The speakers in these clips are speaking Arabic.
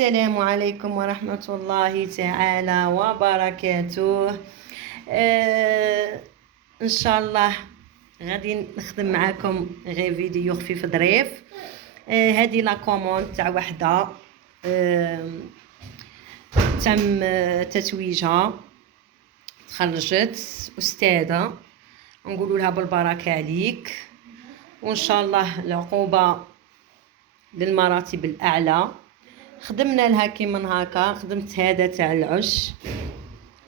السلام عليكم ورحمة الله تعالى وبركاته. ان شاء الله غادي نخدم معاكم غير فيديو خفيف ظريف. هذه لا كوموند تاع وحده تم تتويجها، تخرجت استاذه، نقولوا لها بالبركه عليك، وان شاء الله العقوبه للمراتب الاعلى. خدمنا لها كيما هكا، خدمت هذا تاع العش،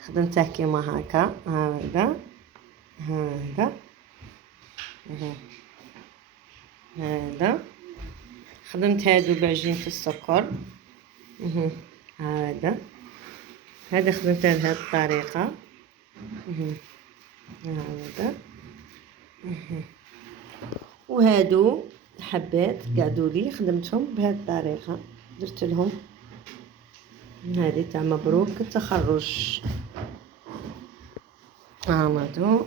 خدمته كيما هكا، هذا خدمت هادو بعجينة السكر، هذا خدمته بهذه الطريقة، هذا وهادو حبات قعدوا لي خدمتهم بهذه الطريقة، درت لهم هذه تاع مبروك التخرج. هادو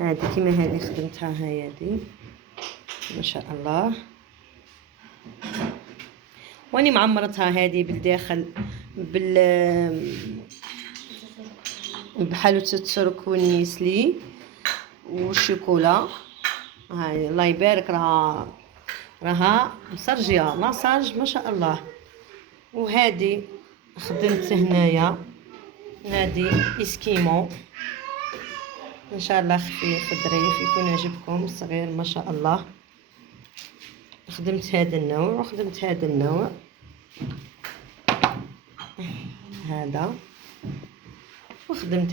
هذه كيما هذه خدمتها، هذه ما شاء الله، واني معمرتها هذه بالداخل بحلوة الترك والنيسلي والشوكولا. هاي الله يبارك، راها مسرجيه لاصاج ما شاء الله. وهذه خدمت هنايا، هذه اسكيمو، ان شاء الله خفيف ظريف يكون عجبكم، صغير ما شاء الله. خدمت هذا النوع وخدمت هذا النوع، هذا وخدمت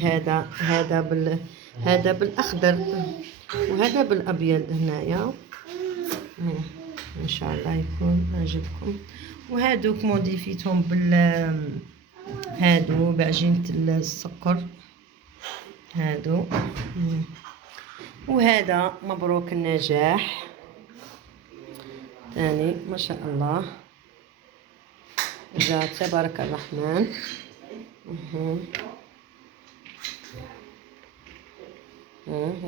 هذا بالاخضر وهذا بالابيض هنايا، ان شاء الله يكون عجبكم. وهادوك موديفيتهم هادو بعجينة السكر هادو. وهذا مبروك النجاح ثاني ما شاء الله، جا تبارك الرحمن.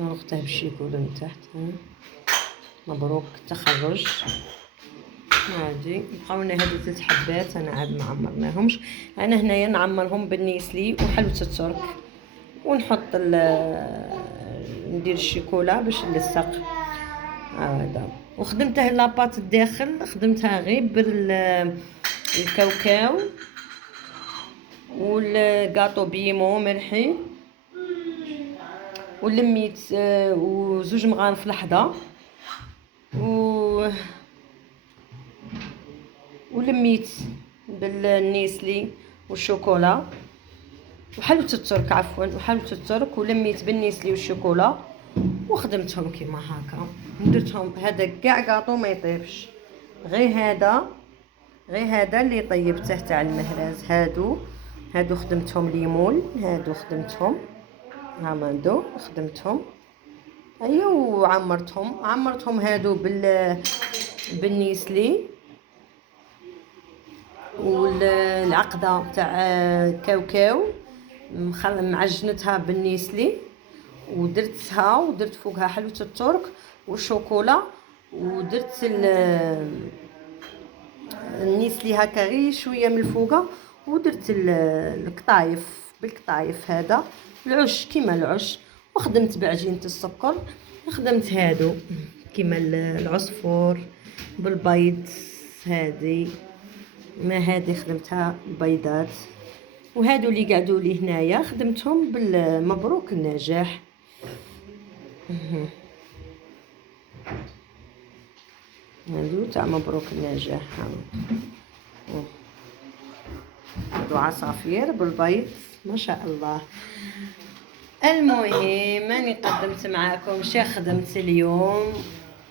نختها بالشيكولا من تحت، مبروك التخرج. هادي بقاو لنا هادو 3 حبات، انا عاد ما عمرناهمش. انا هنايا نعمرهم بالنيسلي وحلوة الترك، ونحط ندير الشيكولا باش نلصق هذا. وخدمته لاباط الداخل خدمتها غير بالكاوكاو والكاطو بيمو مرحي، ولميت وزوج مغارف لحظه ولميت بالنيسلي والشوكولا وحلوة الترك، عفوا وحلوة الترك، ولميت بالنيسلي والشوكولا وخدمتهم كيما هكا. درتهم هذا كاع كاطو ما يطيبش، غير هذا اللي طيبته تاع المهراز. هادو خدمتهم ليمون، هادو خدمتهم هادو خدمتهم ايوا، وعمرتهم هادو بالنيسلي، والعقده تاع كاوكاو معجنتها بالنيسلي، ودرت فوقها حلوة الترك والشوكولا، ودرت النيسلي هكا غير شويه من الفوقه، ودرت بالقطايف هذا العش كيما العش. وخدمت بعجينة السكر، خدمت هادو كيما العصفور بالبيض، هذه خدمتها بيضات. وهادو اللي قعدوا لي هنايا خدمتهم بالمبروك النجاح. هادو تاع مبروك النجاح، هادو عصافير بالبيض ما شاء الله. المهم اني قدمت معاكم شي خدمت اليوم،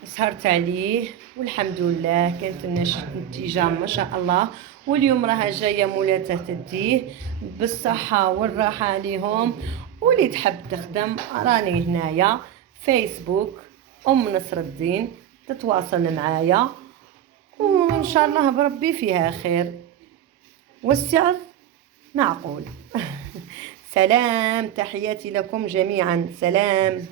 سهرت عليه والحمد لله كانت النتيجه ما شاء الله. واليوم راها جايه مولاته تديه بالصحه والراحه عليهم. واللي تحب تخدم راني هنايا فيسبوك نصر الدين، تتواصل معايا وان شاء الله بربي فيها خير، والسعر معقول. سلام، تحياتي لكم جميعا، سلام.